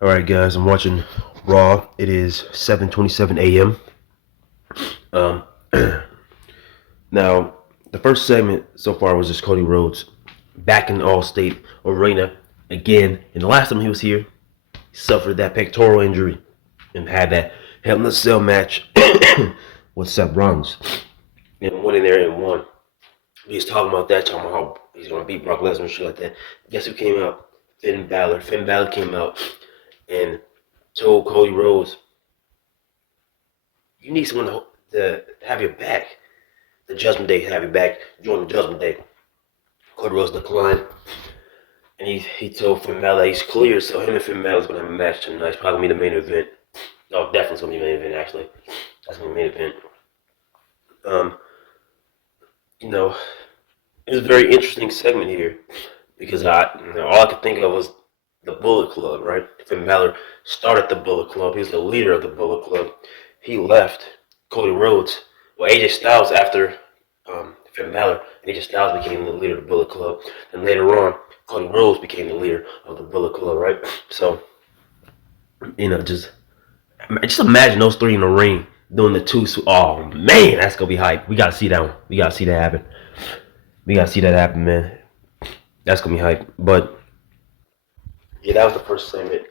Alright guys, I'm watching Raw. It is 7:27 a.m. Um, now, the first segment so far was just Cody Rhodes back in the All-State Arena again. And the last time he was here, he suffered that pectoral injury and had that Hell in a Cell match with Seth Rollins. And went in there and won. He's talking about that, talking about how he's going to beat Brock Lesnar and shit like that. Guess who came out? Finn Balor. Finn Balor came out and told Cody Rhodes, you need someone to have your back. The Judgment Day have your back. Join the Judgment Day. Cody Rhodes declined. And he told Finn Balor he's clear, so him and Finn Balor's going to have a match tonight. It's probably going to be the main event. Oh, definitely going to be the main event, actually. That's going to be the main event. It was a very interesting segment here because all I could think of was the Bullet Club, right? Finn Balor started the Bullet Club. He was the leader of the Bullet Club. He left Cody Rhodes. Well, AJ Styles after Finn Balor. AJ Styles became the leader of the Bullet Club. And later on, Cody Rhodes became the leader of the Bullet Club, right? So, just imagine those three in the ring doing the two. Oh, man, that's going to be hype. We got to see that one. We got to see that happen. We got to see that happen, man. That's going to be hype. But, yeah, that was the first segment.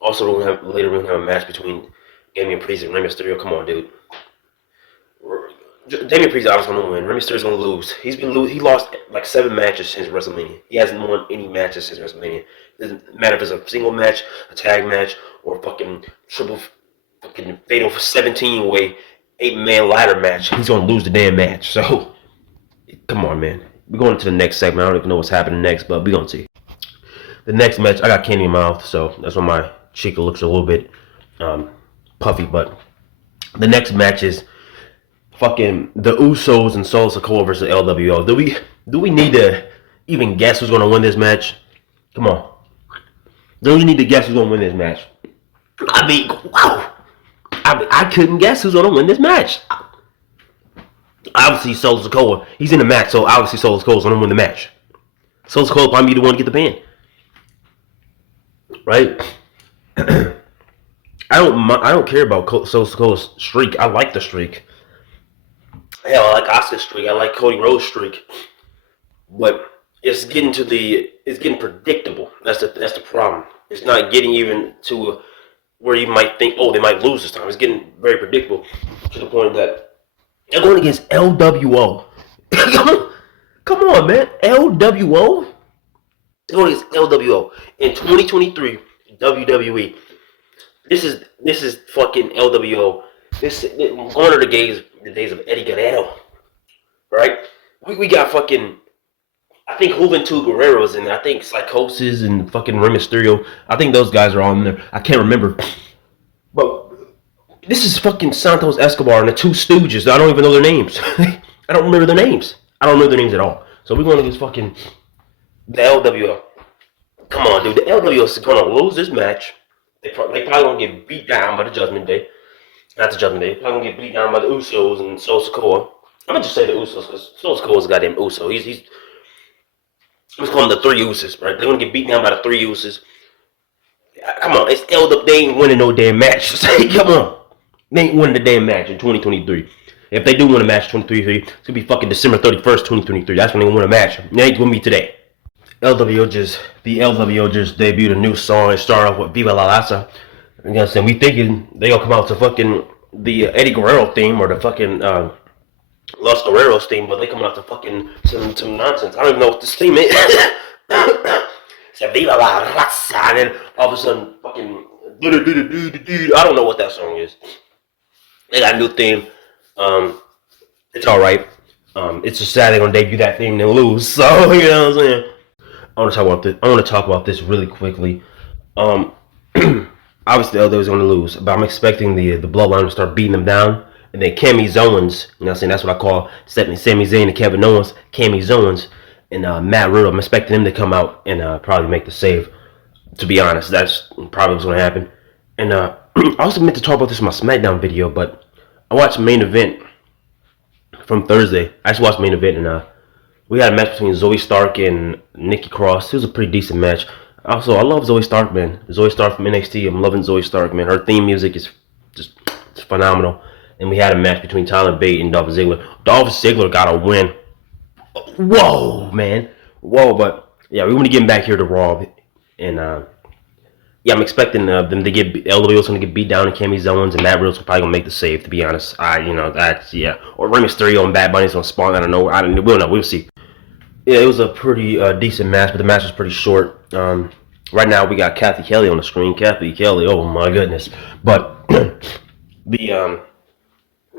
Also, we're going to have a match between Damian Priest and Rey Mysterio. Come on, dude. Damian Priest obviously going to win. Rey Mysterio's going to lose. He lost like 7 matches since WrestleMania. He hasn't won any matches since WrestleMania. It doesn't matter if it's a single match, a tag match, or a fucking fatal 17-way 8-man ladder match. He's going to lose the damn match. So, come on, man. We're going to the next segment. I don't even know what's happening next, but we're going to see. The next match, I got candy in my mouth, so that's why my cheek looks a little bit puffy. But the next match is fucking the Usos and Solo Sikoa versus LWO. Do we need to even guess who's going to win this match? Come on. Do we need to guess who's going to win this match? I mean, wow. I couldn't guess who's going to win this match. Obviously, Solo Sikoa, he's in the match, so obviously Solo Sikoa's going to win the match. Solo Sikoa probably be the one to get the pin. Right? I don't care about Solo Sikoa's streak. I like the streak. Hell, I like Asuka's streak. I like Cody Rhodes' streak. But it's getting predictable. That's the problem. It's not getting even to where you might think, oh, they might lose this time. It's getting very predictable to the point that they're going against LWO. Come on, man. LWO? They're going against LWO. In 2023, WWE. This is fucking LWO. This one of the days of Eddie Guerrero. Right? We got fucking, I think Juventud Guerrero's in there. I think Psychosis and fucking Rey Mysterio. I think those guys are all in there. I can't remember. But this is fucking Santos Escobar and the Two Stooges. I don't even know their names. I don't remember their names. I don't know their names at all. So we're going to get fucking the LWO. Come on, dude. The LWO is going to lose this match. They probably going to get beat down by the Judgment Day. Not the Judgment Day. They're probably going to get beat down by the Usos and Solo Sikoa. I'm going to just say the Usos because Solo Sikoa's a goddamn Uso. Let's call them the 3 Usos, right? They're going to get beat down by the 3 Usos. Come on. It's LWO. They ain't winning no damn match. Come on. They ain't winning the damn match in 2023. If they do win a match in 2023, it's going to be fucking December 31st, 2023. That's when they win a match. It ain't going to be today. The LWO just debuted a new song. It started off with Viva La Raza. You know what I'm saying? We thinking they gonna come out to fucking the Eddie Guerrero theme or the fucking Los Guerreros theme, but they coming out to fucking some nonsense. I don't even know what this theme is. Said Viva La Raza, and then all of a sudden fucking I don't know what that song is. They got a new theme. It's alright. It's just sad they're gonna debut that theme and then lose. So you know what I'm saying? I want to talk about this really quickly. Obviously, LWO is going to lose, but I'm expecting the Bloodline to start beating them down, and then Sami Owens, you know what I'm saying? That's what I call Sami Zayn and Kevin Owens, Sami Owens, and Matt Riddle. I'm expecting them to come out and probably make the save. To be honest, that's probably what's going to happen. And I also meant to talk about this in my SmackDown video, but I watched main event from Thursday. I just watched main event, and we had a match between Zoe Stark and Nikki Cross. It was a pretty decent match. Also, I love Zoe Stark, man. Zoe Stark from NXT. I'm loving Zoe Stark, man. Her theme music is just it's phenomenal. And we had a match between Tyler Bate and Dolph Ziggler. Dolph Ziggler got a win. Whoa, man. Whoa, but yeah, we want to get him back here to Raw. And yeah, I'm expecting them to get LWO's going to get beat down in Cammy Owens, and Matt Riddle's probably going to make the save. To be honest, that's yeah. Or Rey Mysterio and Bad Bunny's going to spawn. I don't know. We'll know. We'll see. Yeah, it was a pretty decent match, but the match was pretty short. Right now we got Kathy Kelly on the screen. Kathy Kelly, oh my goodness! But the yeah,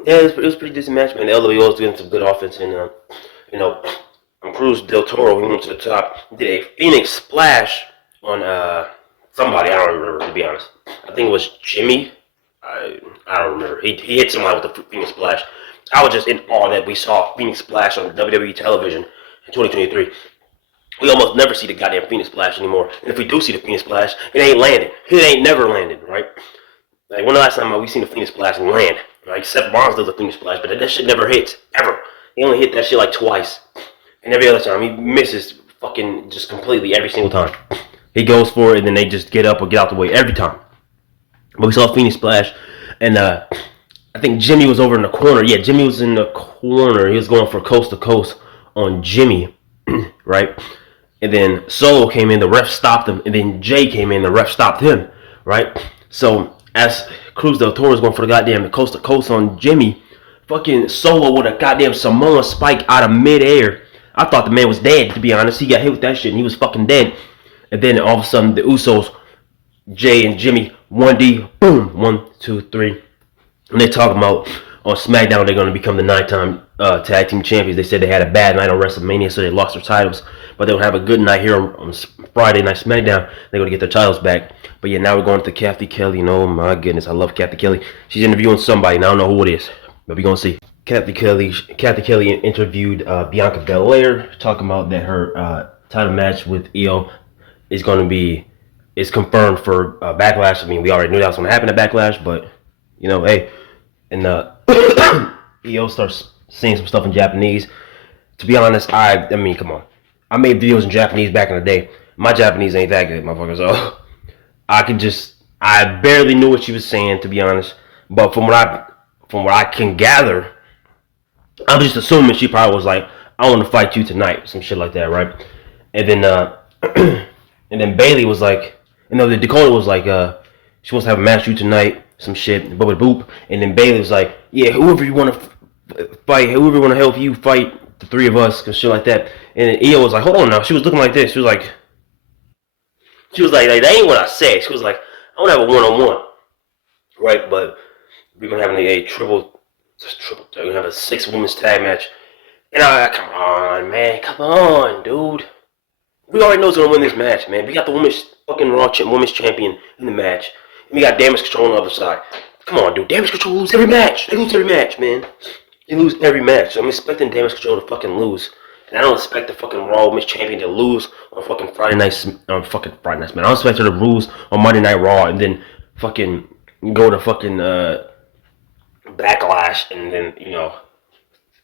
it was a pretty decent match, man. The LWO was doing some good offense, and you know, Cruz Del Toro, he went to the top, did a Phoenix Splash on somebody. I don't remember, to be honest. I think it was Jimmy. I don't remember. He hit somebody with the Phoenix Splash. I was just in awe that we saw Phoenix Splash on WWE television in 2023. We almost never see the goddamn Phoenix Splash anymore. And if we do see the Phoenix Splash, it ain't landing. It ain't never landed, right? Like, when the last time we seen the Phoenix Splash and land? Like, Seth Rollins does the Phoenix Splash, but that shit never hits, ever. He only hit that shit like twice. And every other time, he misses fucking just completely every single time. He goes for it, and then they just get up or get out the way every time. But we saw Phoenix Splash, and I think Jimmy was over in the corner. Yeah, Jimmy was in the corner. He was going for coast to coast on Jimmy, right? And then Solo came in, the ref stopped him, and then Jay came in, the ref stopped him, right? So as Cruz Del Toro was going for the goddamn coast to coast on Jimmy, fucking Solo with a goddamn Samoa spike out of midair. I thought the man was dead, to be honest. He got hit with that shit and he was fucking dead. And then all of a sudden the Usos, Jay and Jimmy, 1D, boom, 1, 2, 3. And they talk about on SmackDown they're going to become the 9-time tag team champions. They said they had a bad night on WrestleMania, so they lost their titles. But they'll have a good night here on Friday Night SmackDown. They're going to get their titles back. But yeah, now we're going to Kathy Kelly. And oh my goodness, I love Kathy Kelly. She's interviewing somebody, and I don't know who it is. But we're going to see. Kathy Kelly interviewed Bianca Belair, talking about that her title match with Io is going to be, is confirmed for Backlash. I mean, we already knew that was going to happen at Backlash, but, you know, hey. And Io starts saying some stuff in Japanese. To be honest, I mean, come on. I made videos in Japanese back in the day. My Japanese ain't that good, motherfucker. So I barely knew what she was saying, to be honest. But from what I can gather, I'm just assuming she probably was like, "I want to fight you tonight," some shit like that, right? And then and then Bailey was like, the Dakota was like, she wants to have a match with you tonight, some shit, boop boop. And then Bailey was like, "Yeah, whoever you want to fight, whoever want to help you fight the three of us," cause shit like that. And then Io was like, "Hold on now." She was looking like this. She was like, that ain't what I said. She was like, "I want to have a one-on-one," right? But we're gonna have a triple. We're gonna have a 6-women's tag match. And come on, man, come on, dude. We already know who's gonna win this match, man. We got the women's champion in the match, and we got Damage Control on the other side. Come on, dude. Damage Control lose every match. They lose every match, man. They lose every match. So I'm expecting Damage Control to fucking lose, and I don't expect the fucking Raw Women's Champion to lose on fucking Friday nights, man. I don't expect her to lose on Monday Night Raw and then fucking go to fucking Backlash and then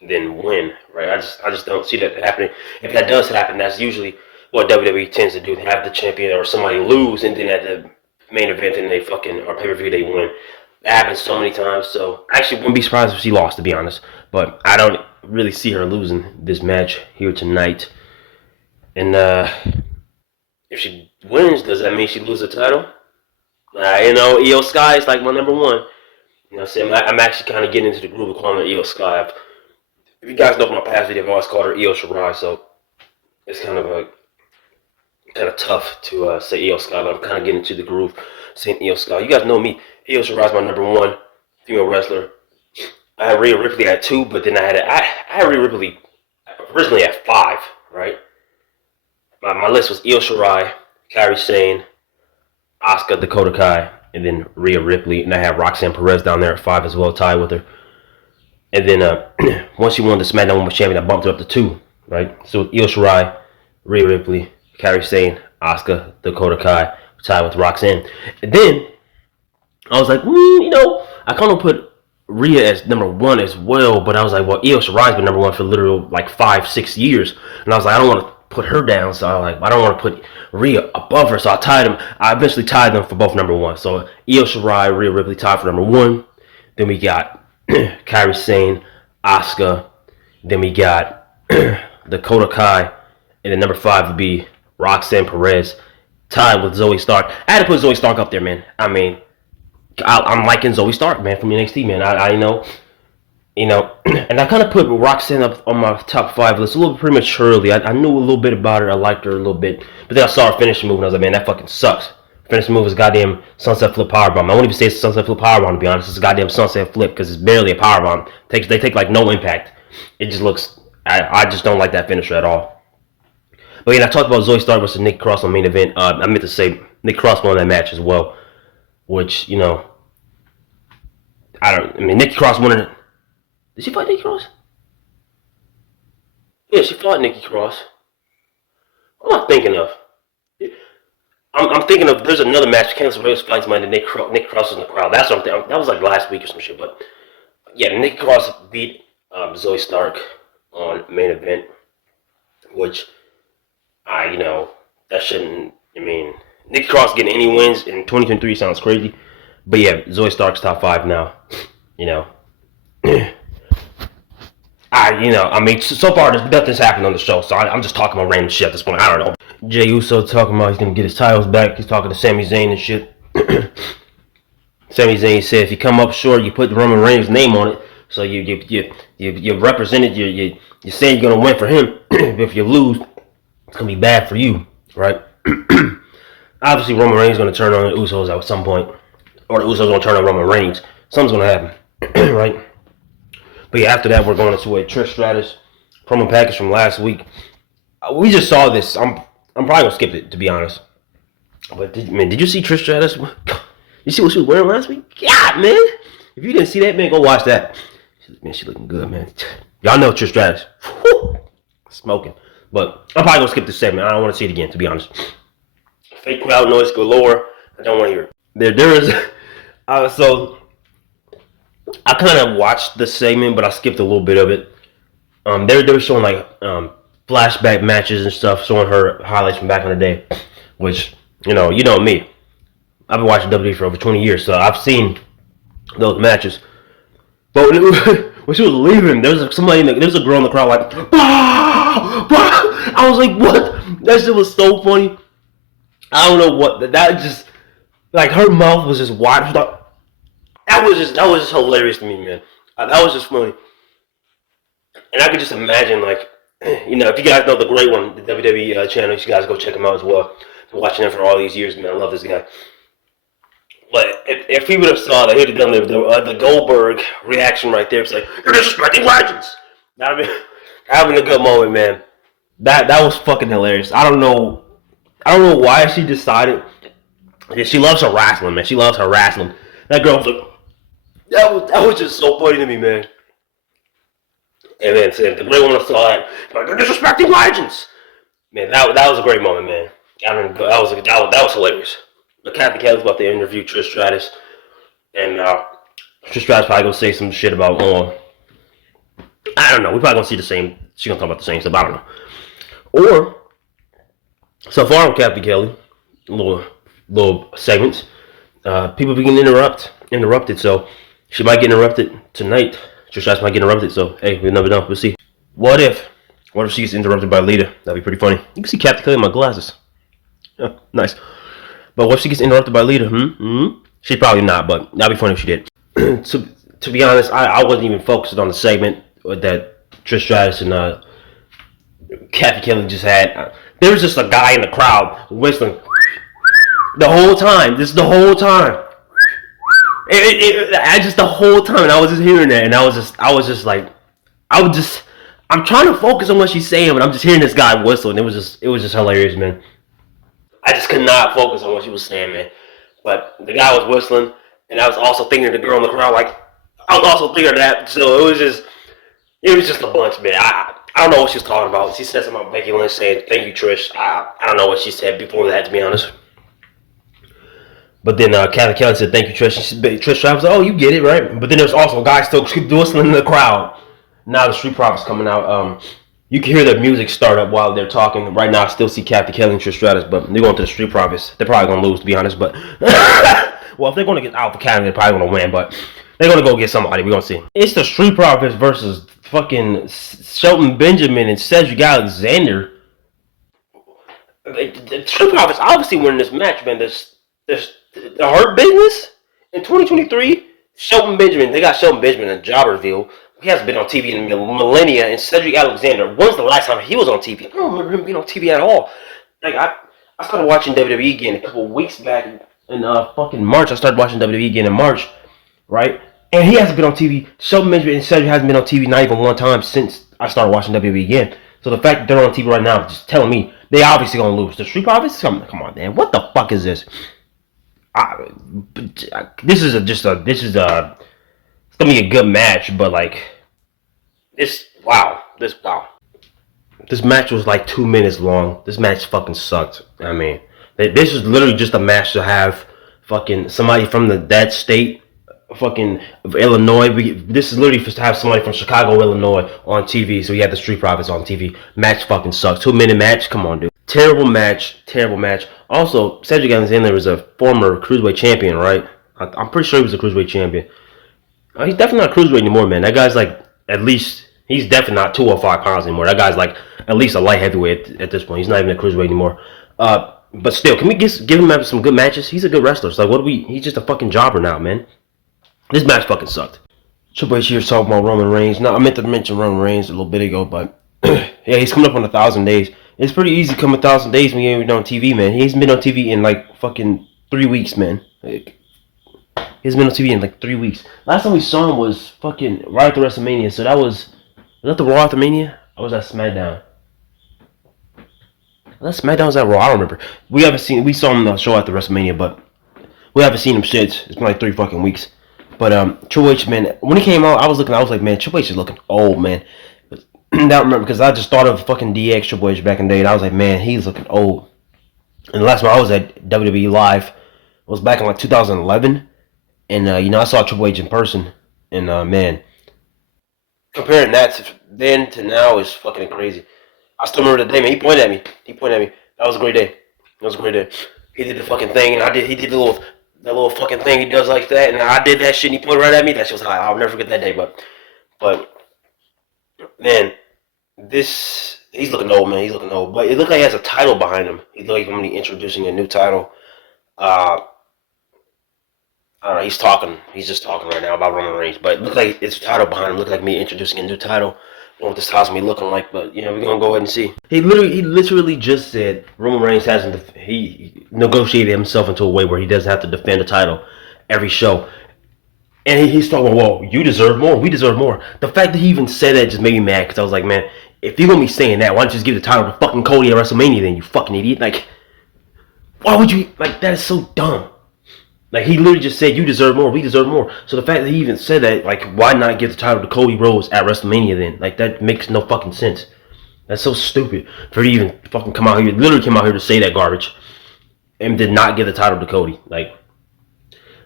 then win, right? I just don't see that happening. If that does happen, that's usually what WWE tends to do: have the champion or somebody lose, and then at the main event, and they fucking or pay-per-view they win. That happens so many times. So I actually wouldn't be surprised if she lost, to be honest. But I don't really see her losing this match here tonight. And if she wins, does that mean she loses the title? Io Sky is like my number one. You know what I'm saying? I'm actually kind of getting into the groove of calling her Io Sky. If you guys know from my past video, I've always called her Io Shirai, so it's kind of tough to say Io Sky, but I'm kind of getting into the groove saying Io Sky. You guys know me. Io Shirai is my number one female wrestler. I had Rhea Ripley at 2, but then I had Rhea Ripley originally at 5, right? My list was Io Shirai, Kairi Sane, Asuka, Dakota Kai, and then Rhea Ripley, and I had Roxanne Perez down there at 5 as well, tied with her. And then once she won the SmackDown Women's Champion, I bumped her up to 2, right? So Io Shirai, Rhea Ripley, Kairi Sane, Asuka, Dakota Kai, tied with Roxanne. And then I was like, I kind of put Rhea as number 1 as well, but I was like, well, Io Shirai's been number 1 for literal like 5-6 years, and I was like, I don't want to put her down. So I don't want to put Rhea above her. So I eventually tied them for both number one. So Io Shirai, Rhea Ripley tied for number one. Then we got Kairi Sane, Asuka. Then we got Dakota Kai, and then number 5 would be Roxanne Perez, tied with Zoe Stark. I had to put Zoe Stark up there, man. I mean, I'm liking Zoe Stark, man, from NXT, man. I know, and I kind of put Roxanne up on my top 5 list a little prematurely. I knew a little bit about her. I liked her a little bit, but then I saw her finishing move, and I was like, man, that fucking sucks. Finishing move is goddamn sunset flip powerbomb. I won't even say it's a sunset flip powerbomb, to be honest. It's a goddamn sunset flip because it's barely a powerbomb. They take like no impact. It just looks. I just don't like that finisher at all. But yeah, I talked about Zoe Stark versus Nikki Cross on main event. I meant to say Nikki Cross won that match as well, which I mean, Nikki Cross won it. Did she fight Nikki Cross? Yeah, she fought Nikki Cross. What am I thinking of? I'm thinking of there's another match. Candice LeRae fights somebody. Nick Cross is in the crowd. That's what I'm thinking. That was like last week or some shit. But yeah, Nikki Cross beat Zoe Stark on main event, which that shouldn't. I mean, Nikki Cross getting any wins in 2023 sounds crazy, but yeah, Zoe Stark's top 5 now. I mean, so far nothing's happened on the show, so I'm just talking about random shit at this point. I don't know. Jey Uso talking about he's gonna get his titles back. He's talking to Sami Zayn and shit. Sami Zayn said if you come up short, you put Roman Reigns' name on it. So you represented, you say you're gonna win for him. If you lose, it's gonna be bad for you, right? Obviously, Roman Reigns is gonna turn on the Usos at some point, or the Usos gonna turn on Roman Reigns. Something's gonna happen, right? But yeah, after that, we're going into a Trish Stratus promo package from last week. We just saw this. I'm probably gonna skip it, to be honest. But did you see Trish Stratus? You see what she was wearing last week? God, man! If you didn't see that, man, go watch that. Man, she looking good, man. Y'all know Trish Stratus. Whew. Smoking. But I'm probably gonna skip this segment. I don't want to see it again, to be honest. Fake crowd noise galore. I don't want to hear it. There is. So I kind of watched the segment, but I skipped a little bit of it. They were showing like flashback matches and stuff, showing her highlights from back in the day. Which you know me. I've been watching WWE for over 20 years, so I've seen those matches. But when she was leaving, there was a girl in the crowd like, bah! Bah! I was like, what? That shit was so funny. I don't know what that just like her mouth was just wide. Like, that was just hilarious to me, man. That was just funny, and I could just imagine like, if you guys know the Great One, the WWE channel, you guys go check him out as well. Been watching him for all these years, man. I love this guy. But if he would have saw that, he'd have done the Goldberg reaction right there. It's like, you're disrespecting legends. That would be having a good moment, man. That was fucking hilarious. I don't know why she decided. Yeah, she loves her wrestling, man. She loves her wrestling. That girl was like, that was just so funny to me, man. And then the Great One saw that, like, you're disrespecting legends. Man, that was a great moment, man. That was hilarious. But Kathy Kelly's about to interview Trish Stratus, and Trish Stratus probably gonna say some shit about I don't know. We probably gonna see the same. She's gonna talk about the same stuff. I don't know. Or so far with Kathy Kelly, little segments. People begin interrupted. So she might get interrupted tonight. Trish Stratus might get interrupted. So hey, we never know. We'll see. What if she gets interrupted by Lita? That'd be pretty funny. You can see Kathy Kelly in my glasses. Yeah, nice. But what if she gets interrupted by Lita? She'd probably not, but that'd be funny if she did. To be honest, I wasn't even focused on the segment that Trish Stratus and Kathy Kelly just had. There was just a guy in the crowd whistling the whole time. Just the whole time. The whole time, and I was just hearing that, and I was just like, I'm trying to focus on what she's saying, but I'm just hearing this guy whistle, and it was just hilarious, man. I just could not focus on what she was saying, man. But the guy was whistling, and I was also thinking of the girl in the crowd. Like, I was also thinking of that. So it was just a bunch, man. I don't know what she was talking about. She said something about Becky Lynch saying, "Thank you, Trish." I don't know what she said before that, to be honest. But then Kathy Kelly said, "Thank you, Trish." Trish was like, "Oh, you get it, right?" But then there's also a guy still whistling in the crowd. Now the Street Profits coming out. You can hear the music start up while they're talking. Right now, I still see Captain Kelly and Trish Stratus, but they're going to the Street Profits. They're probably going to lose, to be honest. But well, if they're going to get Alpha Academy, they're probably going to win. But they're going to go get somebody. We're going to see. It's the Street Profits versus fucking Shelton Benjamin and Cedric Alexander. The Street Profits obviously winning this match, man. There's the Hurt Business in 2023. Shelton Benjamin, they got Shelton Benjamin in Jobberville. He hasn't been on TV in millennia. And Cedric Alexander, when's the last time he was on TV? I don't remember him being on TV at all. Like I started watching WWE again a couple of weeks back in fucking March. I started watching WWE again in March, right? And he hasn't been on TV. Shelton Benjamin and Cedric hasn't been on TV not even one time since I started watching WWE again. So the fact that they're on TV right now is just telling me they obviously gonna lose. The Street Profits, come on, man. What the fuck is this? This is it's gonna be a good match, but like, this match was like 2 minutes long. This match fucking sucked. I mean, this was literally just a match to have fucking somebody from that state, fucking Illinois. This is literally to have somebody from Chicago, Illinois on TV. So you had the Street Profits on TV. Match fucking sucked. 2 minute match. Come on, dude. Terrible match. Also, Cedric Alexander is a former cruiserweight champion, right? I'm pretty sure he was a cruiserweight champion. He's definitely not a cruiserweight anymore, man. That guy's like, at least, he's definitely not 205 pounds anymore. That guy's like at least a light heavyweight at this point. He's not even a cruiserweight anymore. But still, can we give him some good matches? He's a good wrestler. So like, he's just a fucking jobber now, man. This match fucking sucked. Triple H here talking about Roman Reigns. Now, I meant to mention Roman Reigns a little bit ago, but yeah, he's coming up on 1,000 days. It's pretty easy to come 1,000 days when you ain't been on TV, man. He hasn't been on TV in like fucking 3 weeks, man. Like, he hasn't been on TV in like 3 weeks. Last time we saw him was fucking right after WrestleMania. So was that the Raw after Mania? Or was that SmackDown? Was that SmackDown? Was that Raw? I don't remember. We saw him on the show after WrestleMania, but we haven't seen him since. It's been like 3 fucking weeks. But Triple H, man, when he came out, I was like, man, Triple H is looking old, man. I don't remember because I just thought of fucking DX Triple H back in the day, and I was like, man, he's looking old. And the last time I was at WWE Live was back in like 2011, and I saw Triple H in person, and man, comparing that to then to now is fucking crazy. I still remember the day, man. He pointed at me. That was a great day. He did the fucking thing, and he did the little fucking thing he does like that, and I did that shit, and he pointed right at me. That shit was high. I'll never forget that day, but. Man, he's looking old, man. He's looking old. But it looked like he has a title behind him. He looked like he's introducing a new title. I don't know. He's just talking right now about Roman Reigns. But it looked like it's a title behind him. It looked like me introducing a new title. I don't know what this title's gonna be looking like, but we're gonna go ahead and see. He literally just said Roman Reigns he negotiated himself into a way where he doesn't have to defend the title every show. And he's talking, well, you deserve more. We deserve more. The fact that he even said that just made me mad because I was like, man, if you're going to be saying that, why don't you just give the title to fucking Cody at WrestleMania then, you fucking idiot? Like, why would you? Like, that is so dumb. Like, he literally just said, you deserve more. We deserve more. So the fact that he even said that, like, why not give the title to Cody Rhodes at WrestleMania then? Like, that makes no fucking sense. That's so stupid for you to even fucking come out here, literally came out here to say that garbage and did not give the title to Cody. Like,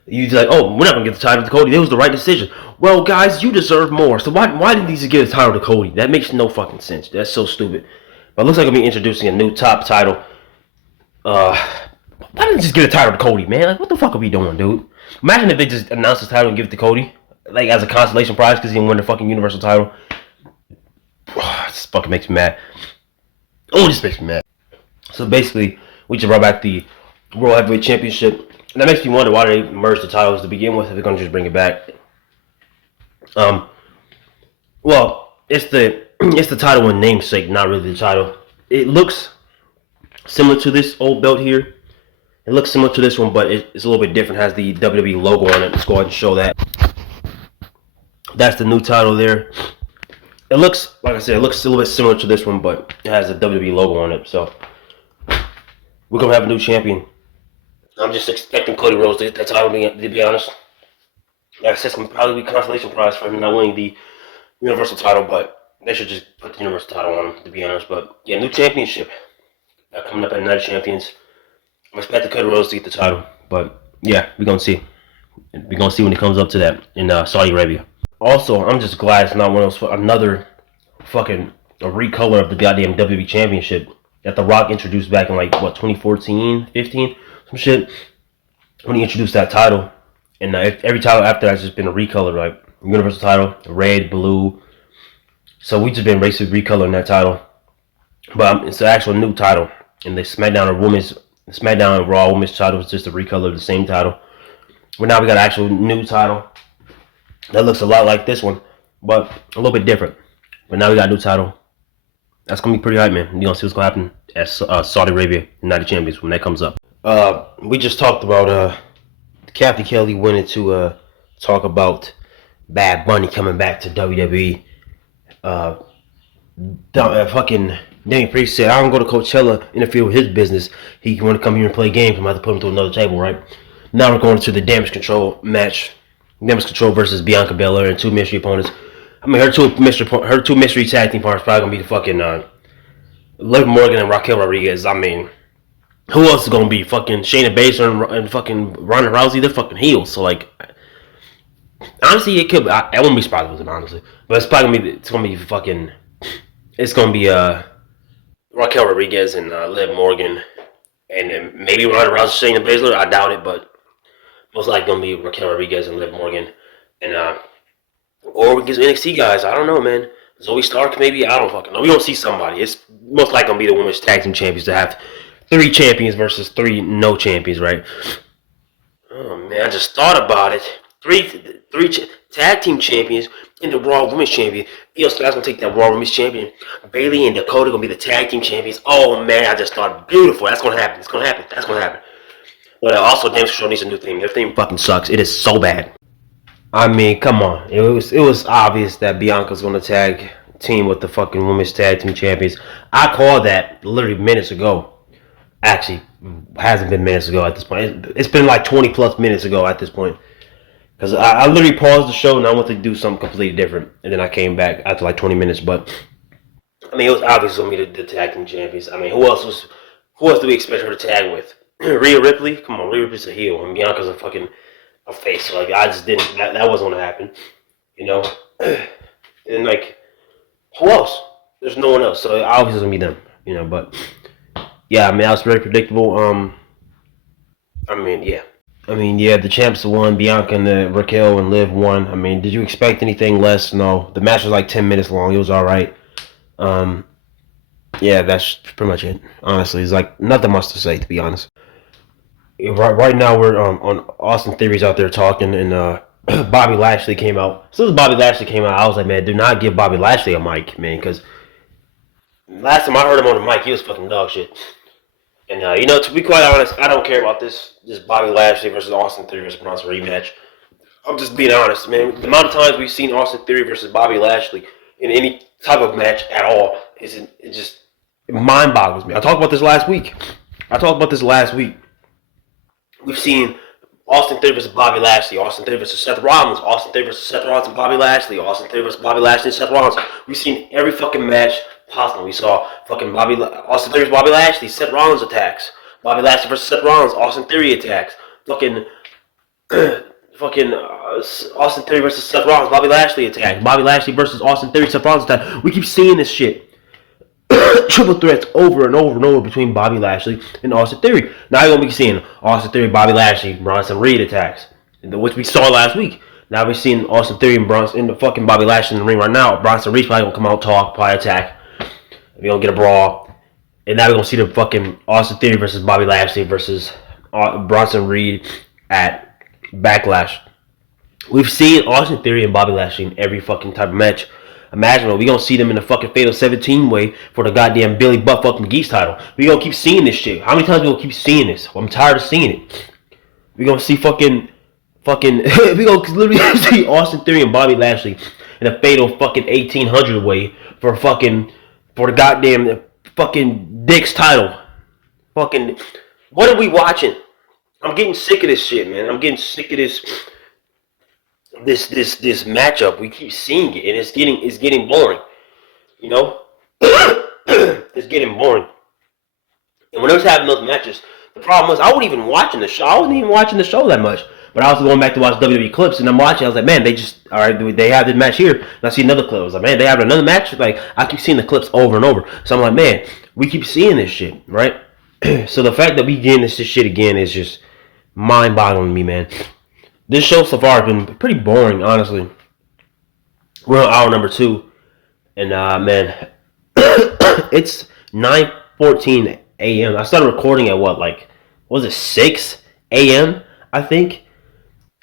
you're like, oh, we're not going to give the title to Cody. It was the right decision. Well, guys, you deserve more. So why did these give the title to Cody? That makes no fucking sense. That's so stupid. But it looks like I'll be introducing a new top title. Why didn't they just give the title to Cody, man? Like, what the fuck are we doing, dude? Imagine if they just announced the title and give it to Cody. Like, as a consolation prize because he didn't win the fucking Universal title. This fucking makes me mad. Oh, this makes me mad. So basically, we just brought back the World Heavyweight Championship. And that makes me wonder why they merged the titles to begin with if they're going to just bring it back. Well, it's the title in namesake, not really the title. It looks similar to this old belt here. It looks similar to this one, but it's a little bit different. It has the WWE logo on it. Let's go ahead and show that. That's the new title there. It looks, like I said, it looks a little bit similar to this one, but it has a WWE logo on it. So we're going to have a new champion. I'm just expecting Cody Rhodes to get that title, to be honest. Like I said, it's going to probably be a consolation prize for him not winning the Universal title, but they should just put the Universal title on him, to be honest. But yeah, new championship coming up at Night of Champions. I'm expecting Cody Rhodes to get the title, but yeah, we're going to see. We're going to see when it comes up to that in Saudi Arabia. Also, I'm just glad it's not one of those, another fucking recolor of the goddamn WWE Championship that The Rock introduced back in like what 2014, 15, some shit. When he introduced that title, and every title after that's just been a recolor, like Universal title, red, blue. So we just been basically recoloring that title, but it's an actual new title. And the SmackDown and Raw Women's title is just a recolor of the same title. But now we got an actual new title that looks a lot like this one, but a little bit different. But now we got a new title. That's gonna be pretty hype, man. You're gonna see what's gonna happen at Saudi Arabia United Champions when that comes up. We just talked about Kathy Kelly wanted to talk about Bad Bunny coming back to WWE. Fucking Damian Priest said, I don't go to Coachella, interfere with his business. He want to come here and play games. I'm about to put him to another table, right? Now we're going to the Damage Control match. Damage Control versus Bianca Belair and two mystery opponents. I mean, her two mystery tag team partners probably gonna be the fucking Liv Morgan and Raquel Rodriguez. I mean, who else is gonna be fucking Shayna Baszler and fucking Ronda Rousey? They're fucking heels. So like, honestly, it could. I wouldn't be surprised with it, honestly. But it's probably gonna be Raquel Rodriguez and Liv Morgan, and maybe Ronda Rousey, Shayna Baszler. I doubt it, but most likely gonna be Raquel Rodriguez and Liv Morgan, and or we get NXT guys. I don't know, man. Zoe Stark, maybe. I don't fucking know. We don't see somebody. It's most likely gonna be the women's tag team champions to have 3 champions versus 3 no champions, right? Oh man, I just thought about it. Three tag team champions and the Raw Women's Champion. Io Sky's gonna take that Raw Women's Champion. Bayley and Dakota gonna be the tag team champions. Oh man, I just thought beautiful. That's gonna happen. It's gonna happen. That's gonna happen. But also, Damage Control needs a new theme. Their theme fucking sucks. It is so bad. I mean, come on. It was obvious that Bianca's gonna tag team with the fucking women's tag team champions. I called that literally minutes ago. Actually, hasn't been minutes ago at this point. It's been like 20 plus minutes ago at this point. Because I literally paused the show and I wanted to do something completely different. And then I came back after like 20 minutes. But, I mean, it was obvious going to be the tag team champions. I mean, who else do we expect her to tag with? Rhea Ripley? Come on, Rhea Ripley's a heel. And Bianca's a fucking a face. So, like, I just didn't, that wasn't going to happen. You know? And, like, who else? There's no one else. So, obviously it's going to be them. You know, but, yeah, I mean, that was very predictable. Yeah, the champs won. Bianca and Raquel and Liv won. I mean, did you expect anything less? No. The match was like 10 minutes long. It was all right. Yeah, that's pretty much it. Honestly, it's like nothing much to say, to be honest. Right now, we're on Austin Theory's out there talking, and Bobby Lashley came out. As soon as Bobby Lashley came out, I was like, man, do not give Bobby Lashley a mic, man, because last time I heard him on the mic, he was fucking dog shit. And, you know, to be quite honest, I don't care about this Bobby Lashley versus Austin Theory versus Bronson rematch. I'm just being honest, man. The amount of times we've seen Austin Theory versus Bobby Lashley in any type of match at all, it mind boggles me. I talked about this last week. We've seen Austin Theory versus Bobby Lashley, Austin Theory versus Seth Rollins, Austin Theory versus Seth Rollins and Bobby Lashley, Austin Theory versus Bobby Lashley and Seth Rollins. We've seen every fucking match possible. We saw fucking Austin Theory versus Bobby Lashley, Seth Rollins attacks. Bobby Lashley versus Seth Rollins, Austin Theory attacks. Fucking Austin Theory versus Seth Rollins, Bobby Lashley attacks. Bobby Lashley versus Austin Theory, Seth Rollins attack. We keep seeing this shit. Triple threats over and over and over between Bobby Lashley and Austin Theory. Now you're gonna be seeing Austin Theory, Bobby Lashley, Bronson Reed attacks, which we saw last week. Now we're seeing Austin Theory and the fucking Bobby Lashley in the ring right now. Bronson Reed's probably gonna come out, talk, probably attack. We're gonna get a brawl. And now we're gonna see the fucking Austin Theory versus Bobby Lashley versus Bronson Reed at Backlash. We've seen Austin Theory and Bobby Lashley in every fucking type of match imaginable. We're gonna see them in the fucking Fatal 17 way for the goddamn Billy Butt fucking McGee's title. We're gonna keep seeing this shit. How many times we gonna keep seeing this? I'm tired of seeing it. We're gonna see fucking we gonna literally see Austin Theory and Bobby Lashley in a Fatal fucking 1800 way for the goddamn fucking Dick's title. Fucking, what are we watching? I'm getting sick of this shit, man. I'm getting sick of this matchup. We keep seeing it, and it's getting boring. You know, it's getting boring. And when I was having those matches, the problem was I wasn't even watching the show. I wasn't even watching the show that much. But I was going back to watch WWE clips, and I'm watching. I was like, man, all right, they have this match here. And I see another clip. I was like, man, they have another match. Like, I keep seeing the clips over and over. So I'm like, man, we keep seeing this shit, right? So the fact that we getting this shit again is just mind-boggling to me, man. This show so far has been pretty boring, honestly. We're on hour number 2, and man, it's 9:14 a.m. I started recording at what, like, was it 6 a.m. I think.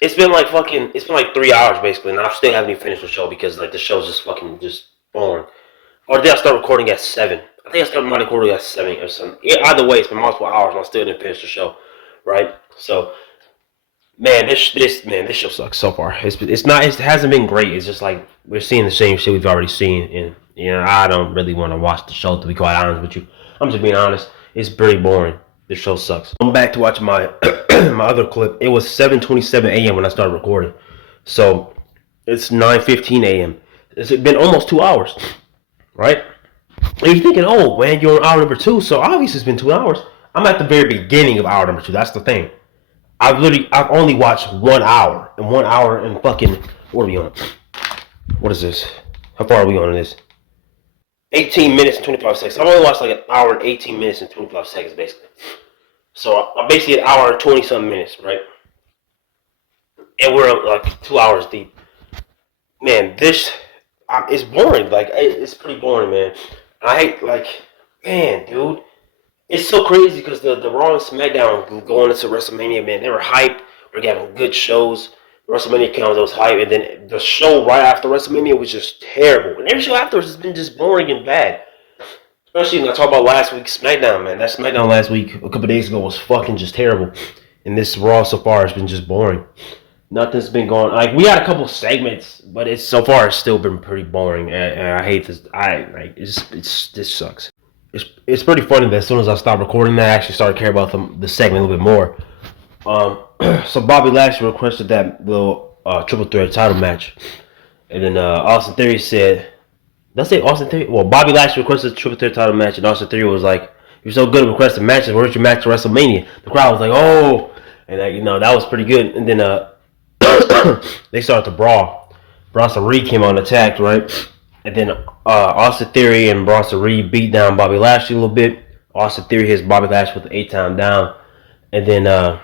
It's been like 3 hours basically, and I still haven't even finished the show because like the show's just boring. Or did I start recording at 7? I think I started recording at 7 or something. Yeah, either way, it's been multiple hours and I still didn't finish the show, right? So, man, this show sucks so far. It hasn't been great. It's just like we're seeing the same shit we've already seen, and I don't really want to watch the show, to be quite honest with you. I'm just being honest. It's pretty boring. This show sucks. I'm back to watching my my other clip. It was 7:27 a.m. when I started recording, so it's 9:15 a.m. It's been almost 2 hours, right? And you're thinking, oh man, you're on hour number 2, so obviously it's been 2 hours. I'm at the very beginning of hour number 2. That's the thing. I've only watched 1 hour, and 1 hour and fucking, what are we on? What is this? How far are we on in this? 18 minutes and 25 seconds. I've only watched like an hour and 18 minutes and 25 seconds, basically. So I'm basically an hour and 20-something minutes, right? And we're like 2 hours deep. Man, this it's boring. Like, it's pretty boring, man. I hate, like, man, dude. It's so crazy because the Raw and SmackDown going into WrestleMania, man, they were hyped. We're getting good shows. WrestleMania comes, it was hype, and then the show right after WrestleMania was just terrible. And every show afterwards has been just boring and bad. Especially when I talk about last week's SmackDown, man. That SmackDown last week, a couple days ago, was fucking just terrible. And this Raw so far has been just boring. Nothing's been going. Like, we had a couple segments, but so far it's still been pretty boring. And I hate this. This sucks. It's pretty funny that as soon as I stopped recording, I actually started caring about the segment a little bit more. So Bobby Lashley requested that little triple threat title match, and then Austin Theory said, "Did I say Austin Theory?" Well, Bobby Lashley requested a triple threat title match, and Austin Theory was like, "You're so good at requesting matches. Where's your match at WrestleMania?" The crowd was like, "Oh," and that was pretty good. And then they started to brawl. Bronson Reed came on attack, right? And then Austin Theory and Bronson Reed beat down Bobby Lashley a little bit. Austin Theory hits Bobby Lashley with the 8-time down, and then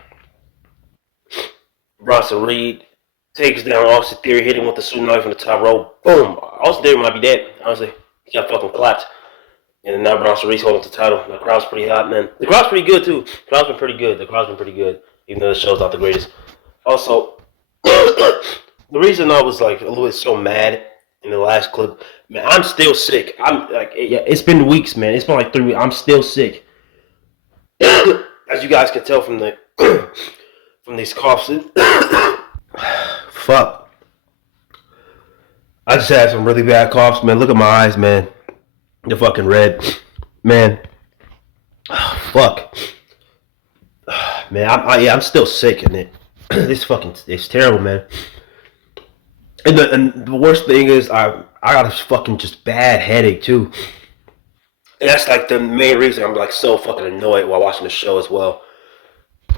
Bronson Reed takes down Austin Theory, hit him with the suit knife on the top rope. Boom! Austin Theory might be dead. Honestly, he got fucking clapped. And now Bronson Reed's holding the title. The crowd's pretty hot, man. The crowd's pretty good too. The crowd's been pretty good. Even though the show's not the greatest. Also, the reason I was like a little bit so mad in the last clip, man, I'm still sick. I'm like, yeah, it's been weeks, man. It's been like 3 weeks. I'm still sick. As you guys can tell from the from these coughs. Fuck. I just had some really bad coughs, man. Look at my eyes, man. They're fucking red. Man. Fuck. Man, I'm still sick, and it's terrible, man. And the worst thing is, I got a fucking just bad headache too. And that's like the main reason I'm like so fucking annoyed while watching the show as well.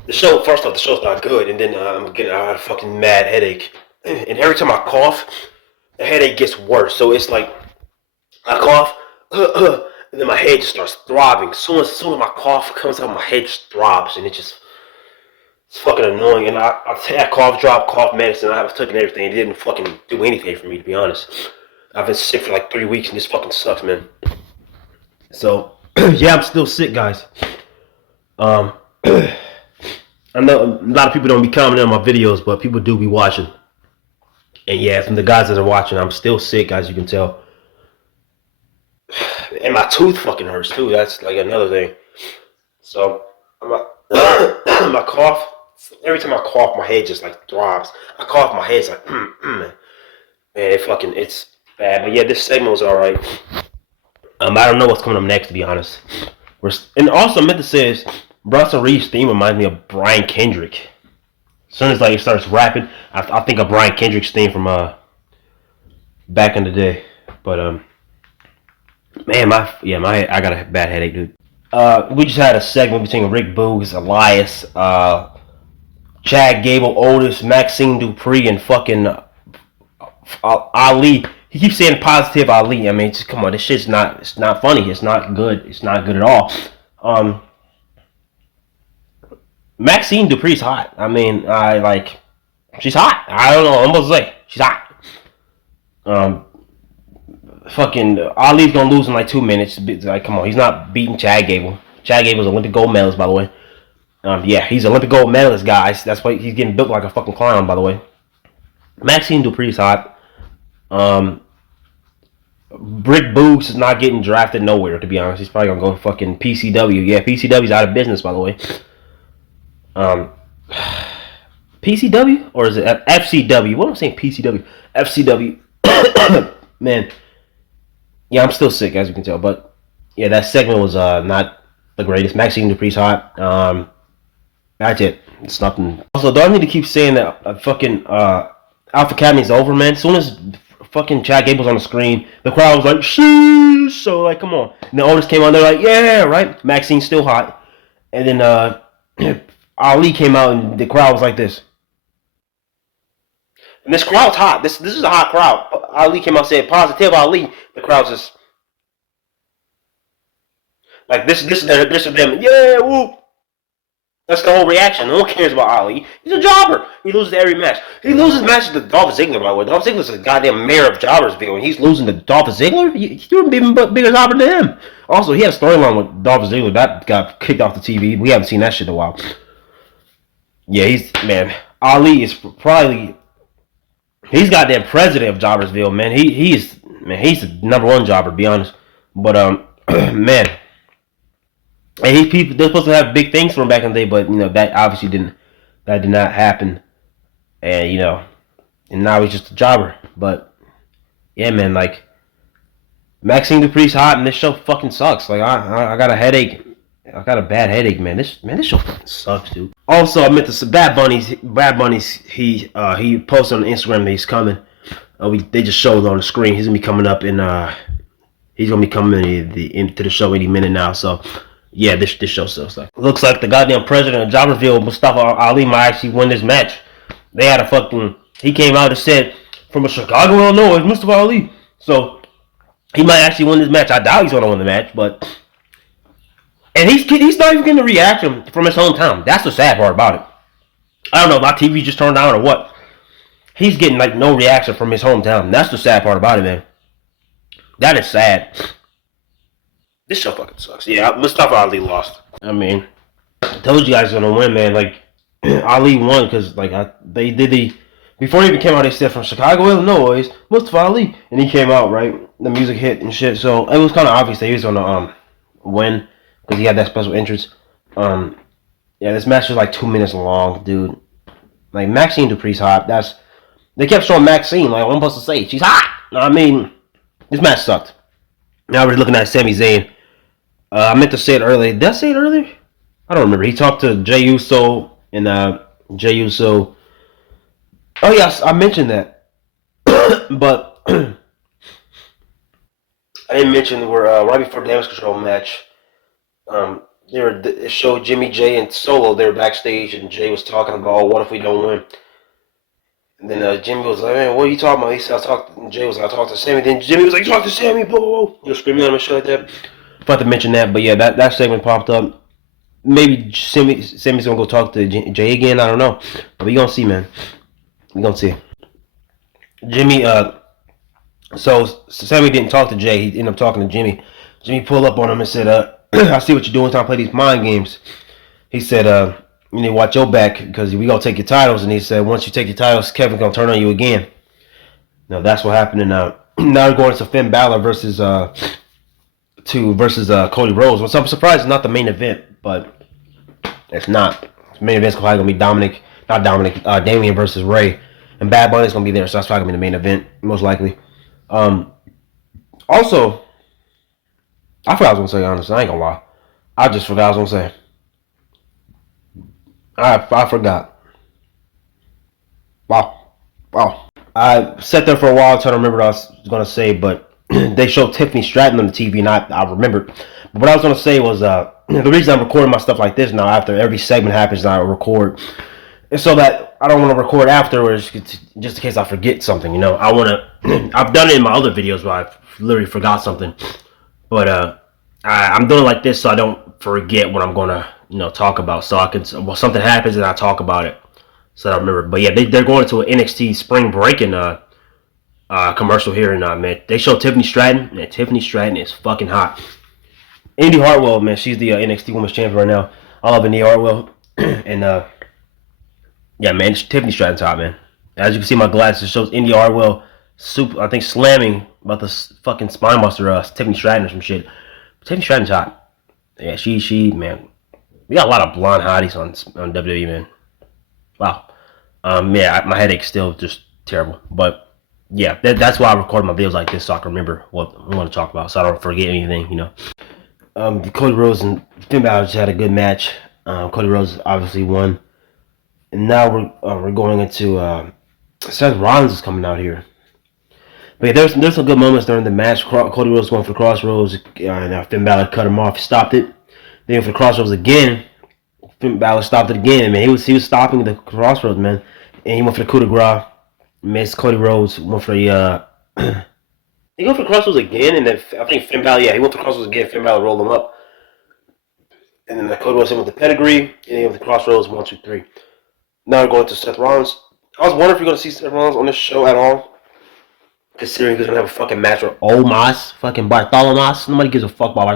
The show, first off, the show's not good, and then I got a fucking mad headache. And every time I cough, the headache gets worse. So it's like, I cough, and then my head just starts throbbing. As soon as my cough comes out, my head just throbs, and it's fucking annoying. And I had cough drop, cough medicine, I was taking everything. It didn't fucking do anything for me, to be honest. I've been sick for like 3 weeks, and this fucking sucks, man. So, yeah, I'm still sick, guys. I know a lot of people don't be commenting on my videos, but people do be watching. And yeah, from the guys that are watching, I'm still sick, as you can tell. And my tooth fucking hurts too. That's like another thing. So, my cough, every time I cough, my head just like throbs. I cough, my head's like, man, it's bad. But yeah, this segment was alright. I don't know what's coming up next, to be honest. And also, I meant to say is, Bronson Reed's theme reminds me of Brian Kendrick. As soon as like he starts rapping, I think of Brian Kendrick's theme from back in the day. But man, I got a bad headache, dude. We just had a segment between Rick Boogs, Elias, Chad Gable, Otis, Maxine Dupree, and fucking Ali. He keeps saying positive Ali. I mean, just, come on, this shit's not. It's not funny. It's not good. It's not good at all. Um, Maxine Dupree's hot. I mean, I like. She's hot. I don't know. I'm supposed to say she's hot. Um, fucking Ali's gonna lose in like 2 minutes. Like, come on, he's not beating Chad Gable. Chad Gable's Olympic gold medalist, by the way. Yeah, he's Olympic gold medalist, guys. That's why he's getting built like a fucking clown, by the way. Maxine Dupree's hot. Brick Boogs is not getting drafted nowhere, to be honest. He's probably gonna go fucking PCW. Yeah, PCW's out of business, by the way. PCW? Or is it FCW? What am I saying? PCW. FCW. Man. Yeah, I'm still sick, as you can tell. But, yeah, that segment was not the greatest. Maxine Dupree's hot. That's it. It's nothing. Also, do I need to keep saying that fucking Alpha Academy's over, man? As soon as fucking Chad Gable's on the screen, the crowd was like, sheesh. So, like, come on. And the Otis came on, they're like, yeah, right? Maxine's still hot. And then Ali came out, and the crowd was like this. And this crowd's hot. This is a hot crowd. Ali came out and said, positive Ali. The crowd's just like this is them. Yeah, woo. That's the whole reaction. No one cares about Ali. He's a jobber. He loses every match. He loses matches to Dolph Ziggler, by the way. Dolph Ziggler's the goddamn mayor of Jobbersville, and he's losing to Dolph Ziggler? You're an even bigger jobber than him. Also, he had a storyline with Dolph Ziggler. That got kicked off the TV. We haven't seen that shit in a while. Yeah, Ali is probably... He's goddamn president of Jobbersville, man. He's the number one jobber, to be honest. But man, and they're supposed to have big things for him back in the day, but that obviously did not happen. And and now he's just a jobber. But yeah, man, like Maxine Dupree's hot, and this show fucking sucks. Like I got a headache. I got a bad headache, man. This show fucking sucks, dude. Also, I meant to Bad Bunny's. He posted on Instagram that he's coming. They just showed it on the screen. He's gonna be coming up he's gonna be coming into the show any minute now. So yeah, this show sucks. Looks like the goddamn president of Jobberville, Mustafa Ali, might actually win this match. They had he came out and said from Chicago, Illinois, Mustafa Ali. So he might actually win this match. I doubt he's gonna win the match, but. And he's not even getting a reaction from his hometown. That's the sad part about it. I don't know if my TV just turned on or what. He's getting like no reaction from his hometown. That's the sad part about it, man. That is sad. This show fucking sucks. Yeah, Mustafa Ali lost. I mean, I told you guys gonna win, man. Like Ali won because they did before he even came out. They said from Chicago, Illinois, Mustafa Ali, and he came out right. The music hit and shit. So it was kind of obvious that he was gonna win. Because he had that special interest. Yeah, this match was like 2 minutes long, dude. Like, Maxine Dupree's hot. They kept showing Maxine, like, what I'm supposed to say. She's hot! I mean, this match sucked. Now we're looking at Sami Zayn. I meant to say it earlier. Did I say it earlier? I don't remember. He talked to Jey Uso, and Jey Uso... Oh, yes, I mentioned that. But... I didn't mention where, right before the Damage Control match... It showed Jimmy, Jay, and Solo. They were backstage, and Jay was talking about, what if we don't win? And then Jimmy was like, man, what are you talking about? He said, Jay was like, I talked to Sammy. Then Jimmy was like, talk to Sammy, blah, blah, blah. He was screaming at him and shit like that. Forgot to mention that, but yeah, that segment popped up. Maybe Sammy's gonna go talk to Jay again, I don't know. But we gonna see, man. We gonna see. Jimmy, so Sammy didn't talk to Jay. He ended up talking to Jimmy. Jimmy pulled up on him and said, I see what you're doing, trying to play these mind games. He said, you need to watch your back because we going to take your titles. And he said, once you take your titles, Kevin's going to turn on you again. Now, that's what happened. And now they're going to Finn Balor versus Cody Rhodes. Which I'm surprised it's not the main event, but it's not. The main event's probably going to be Damian versus Ray. And Bad Bunny's going to be there, so that's probably going to be the main event, most likely. Also... I forgot what I was going to say, honestly. I ain't going to lie. I just forgot what I was going to say. I forgot. Wow. I sat there for a while trying to remember what I was going to say, but they showed Tiffany Stratton on the TV, and I remembered. But what I was going to say was, the reason I'm recording my stuff like this now, after every segment happens, I record, And so that I don't want to record afterwards, just in case I forget something. You know, I want to. I've done it in my other videos where I literally forgot something, but I'm doing it like this so I don't forget what I'm gonna talk about. So I can something happens and I talk about it so I remember. But yeah, they're going to an NXT spring break in commercial here and man. They show Tiffany Stratton, and Tiffany Stratton is fucking hot. Indy Hartwell, man, she's the NXT Women's Champion right now. I love Indy Hartwell, and yeah, man, Tiffany Stratton's hot, man. As you can see, my glasses shows Indy Hartwell, I think slamming about the fucking spine buster, Tiffany Stratton or some shit. But Tiffany Stratton's hot. Yeah, she, man. We got a lot of blonde hotties on WWE, man. Wow. Yeah, my headache's still just terrible, but. Yeah, that's why I record my videos like this so I can remember what I want to talk about, so I don't forget anything, Cody Rhodes and Finn Balor just had a good match. Cody Rhodes obviously won, and now we're going into Seth Rollins is coming out here. But yeah, there's some good moments during the match. Cody Rhodes going for crossroads, and Finn Balor cut him off, stopped it. Then for crossroads again, Finn Balor stopped it again. Man, he was stopping the crossroads, man, and he went for the coup de grace. Miss Cody Rhodes went for the he went for crossroads again, and then I think Finn Balor, he went for crossroads again. Finn Balor rolled him up, and then Cody Rhodes hit with the pedigree, and he went with the crossroads 1, 2, 3. Now we're going to Seth Rollins. I was wondering if you're going to see Seth Rollins on this show at all, considering he's going to have a fucking match with OMOS, fucking Bartholomew. Nobody gives a fuck about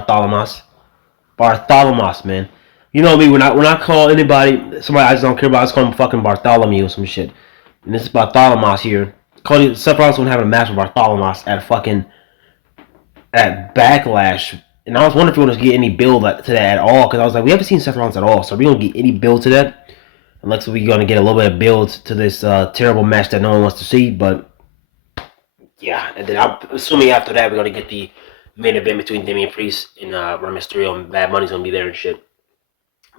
Bartholomew, man. You know me, when I call anybody, somebody I just don't care about, I just call him fucking Bartholomew or some shit. And this is Bartholomew here. Seth Rollins gonna have a match with Bartholomew at Backlash, and I was wondering if we were gonna get any build to that at all, because I was like, we haven't seen Seth Rollins at all, so are we gonna get any build to that? Unless we're gonna get a little bit of build to this terrible match that no one wants to see, but yeah. And then I'm assuming after that we're gonna get the main event between Damian Priest and Rey Mysterio, and Bad Money's gonna be there and shit.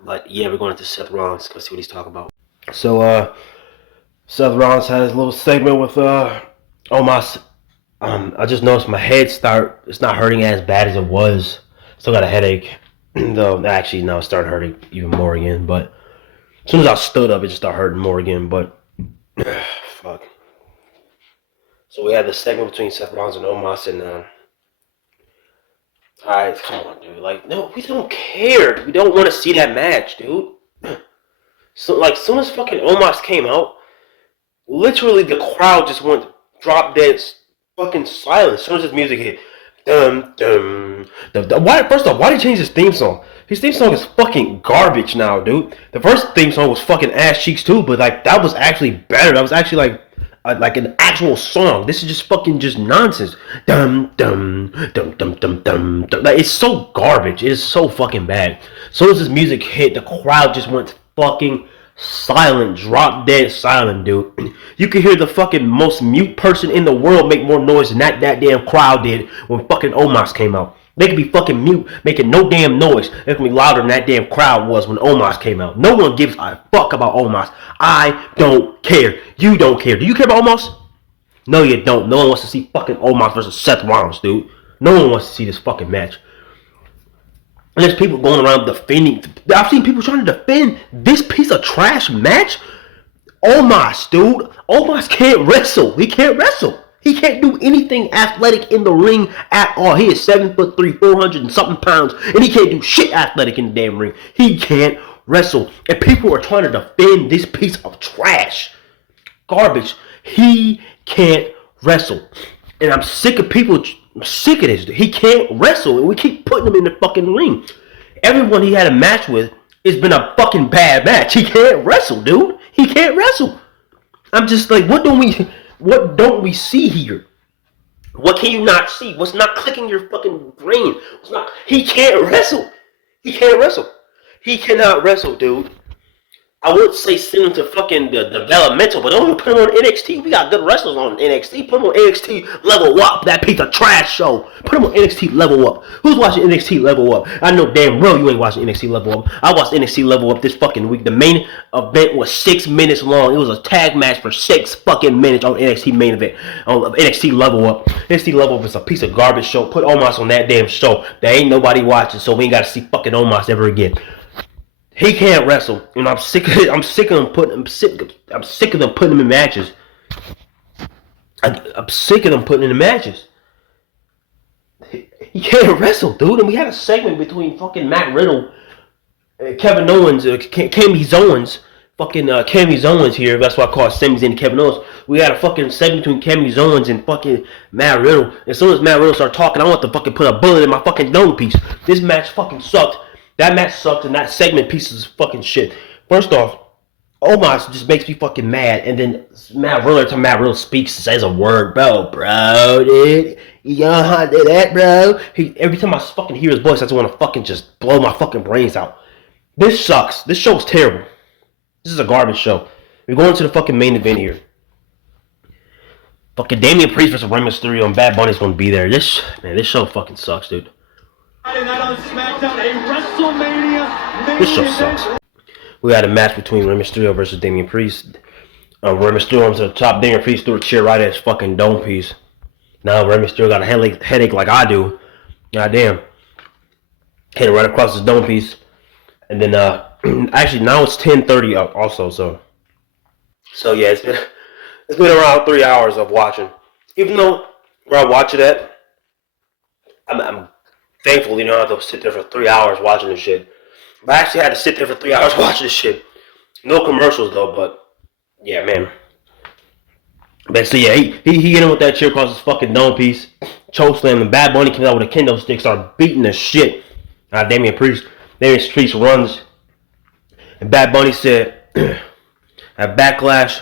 But yeah, we're going to Seth Rollins. Let's see what he's talking about. So Seth Rollins has a little segment with Omos. I just noticed my head it's not hurting as bad as it was. Still got a headache. Though actually now it started hurting even more again. But as soon as I stood up, it just started hurting more again. But fuck. So we had the segment between Seth Rollins and Omos, and alright, come on, dude. Like, no, we don't care. We don't want to see that match, dude. So like, soon as fucking Omos came out, literally, the crowd just went drop dead fucking silent as soon as his music hit. Dum, dum, dum, dum. First off, why did he change his theme song? His theme song is fucking garbage now, dude. The first theme song was fucking ass cheeks too, but like that was actually better. That was actually like an actual song. This is just nonsense. Dum dum dum dum dum dum. Like, it's so garbage. It is so fucking bad. As soon as his music hit, the crowd just went fucking silent, drop dead silent, dude. You could hear the fucking most mute person in the world make more noise than that damn crowd did when fucking Omos came out. They could be fucking mute, making no damn noise. They could be louder than that damn crowd was when Omos came out. No one gives a fuck about Omos. I don't care. You don't care. Do you care about Omos? No, you don't. No one wants to see fucking Omos versus Seth Rollins, dude. No one wants to see this fucking match. And there's people going around defending. I've seen people trying to defend this piece of trash match. Omos, dude. Omos can't wrestle. He can't wrestle. He can't do anything athletic in the ring at all. He is 7'3", 400 and something pounds, and he can't do shit athletic in the damn ring. He can't wrestle. And people are trying to defend this piece of trash. Garbage. He can't wrestle. And I'm sick of people. I'm sick of this. He can't wrestle, and we keep putting him in the fucking ring. Everyone he had a match with, it's been a fucking bad match. He can't wrestle, dude. He can't wrestle. I'm just like, what don't we see here? What can you not see? What's not clicking your fucking brain? He can't wrestle. He can't wrestle. He cannot wrestle, dude. I would say send him to fucking the developmental, but don't put him on NXT. We got good wrestlers on NXT. Put him on NXT Level Up, that piece of trash show. Put him on NXT Level Up. Who's watching NXT Level Up? I know damn well you ain't watching NXT Level Up. I watched NXT Level Up this fucking week. The main event was 6 minutes long. It was a tag match for 6 fucking minutes on NXT main event. On NXT Level Up. NXT Level Up is a piece of garbage show. Put Omos on that damn show. There ain't nobody watching, so we ain't got to see fucking Omos ever again. He can't wrestle, and I'm sick of it. I'm sick of them putting. I'm sick of them putting him in matches. I'm sick of them putting him in matches. He can't wrestle, dude. And we had a segment between fucking Matt Riddle, Kevin Owens, Cammy Owens, fucking Cammy Owens here. That's why I call Sami Zayn and Kevin Owens. We had a fucking segment between Cammy Owens and fucking Matt Riddle. As soon as Matt Riddle started talking, I want to fucking put a bullet in my fucking dome piece. This match fucking sucked. That match sucked, and that segment pieces of fucking shit. First off, OMOS just makes me fucking mad, and then every time Matt Riddle speaks, says a word, bro, dude, you know how to do that, bro? Every time I fucking hear his voice, I just want to fucking just blow my fucking brains out. This sucks. This show's terrible. This is a garbage show. We're going to the fucking main event here. Fucking Damian Priest versus Rey Mysterio and Bad Bunny's gonna be there. This show fucking sucks, dude. This show sucks. We had a match between Rey Mysterio versus Damian Priest. Rey Mysterio onto the top. Damian Priest threw a chair right at his fucking dome piece. Now Rey Mysterio got a headache like I do. Goddamn. Hit it right across his dome piece. And then, actually now it's 10:30 also. So yeah, it's been around 3 hours of watching. Even though where I watch it at, I'm thankful you don't have to sit there for 3 hours watching this shit. But I actually had to sit there for 3 hours watching this shit. No commercials though, but yeah, man. But so yeah, he hit him with that chair across his fucking dome piece. Chokeslam, and Bad Bunny came out with a kendo stick, started beating the shit out of Damian Priest. Damian Priest runs, and Bad Bunny said, at Backlash,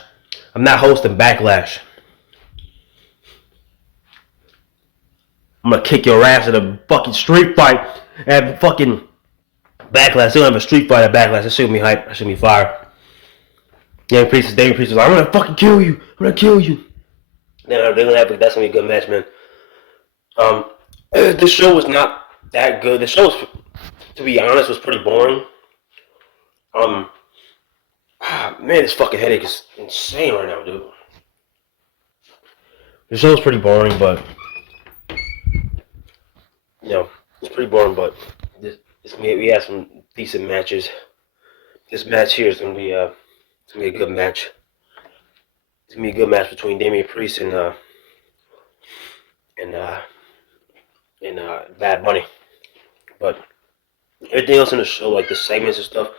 I'm not hosting Backlash. I'm gonna kick your ass in a fucking street fight at fucking Backlash. They don't have a street fight at Backlash. That shit gonna be hype. That shit gonna be fire. Damian Priest was like, I'm gonna fucking kill you. I'm gonna kill you. They're gonna have that's gonna be a good match, man. This show was not that good. The show was, to be honest, was pretty boring. Man, this fucking headache is insane right now, dude. The show was pretty boring, but you know, it's pretty boring. But we had some decent matches. This match here is gonna be a good match. It's gonna be a good match between Damian Priest and Bad Bunny. But everything else in the show, like the segments and stuff,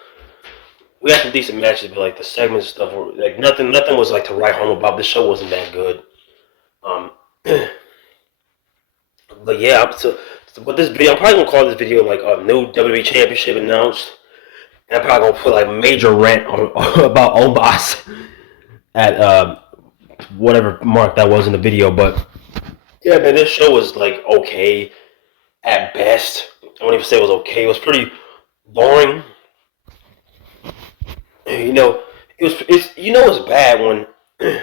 we had some decent matches, but like the segments and stuff were like nothing was like to write home about. The show wasn't that good. But yeah, so with this video, I'm probably gonna call this video like a new WWE Championship announced. And I'm probably gonna put like major rant about OMOS at whatever mark that was in the video. But yeah, man, this show was like okay at best. I won't even say it was okay. It was pretty boring. You know, it's bad when I'm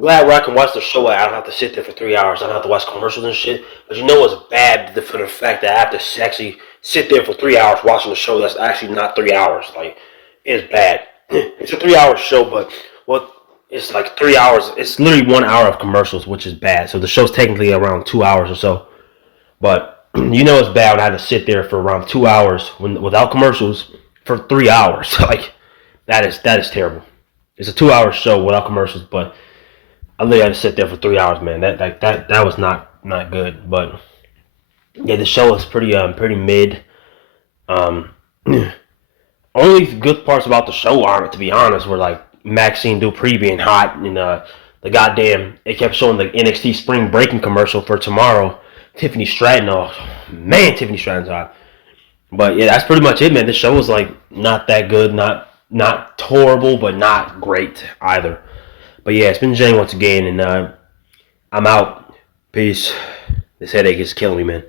glad where I can watch the show. I don't have to sit there for 3 hours. I don't have to watch commercials and shit. But you know it's bad for the fact that I have to actually sit there for 3 hours watching the show that's actually not 3 hours. Like, it's bad. It's a 3 hour show, but it's like 3 hours. It's literally 1 hour of commercials, which is bad. So the show's technically around 2 hours or so. But you know it's bad when I had to sit there for around 2 hours without commercials for 3 hours. Like, that is terrible. It's a 2 hour show without commercials, but I literally had to sit there for 3 hours, man. That was not good. But yeah, the show was pretty mid. Only good parts about the show on it, to be honest, were like Maxine Dupree being hot, and the goddamn, they kept showing the NXT Spring Breaking commercial for tomorrow. Tiffany Stratton, oh man, Tiffany Stratton's hot. But yeah, that's pretty much it, man. The show was like not that good, not horrible, but not great either. But yeah, it's been Jane once again, and I'm out. Peace. This headache is killing me, man.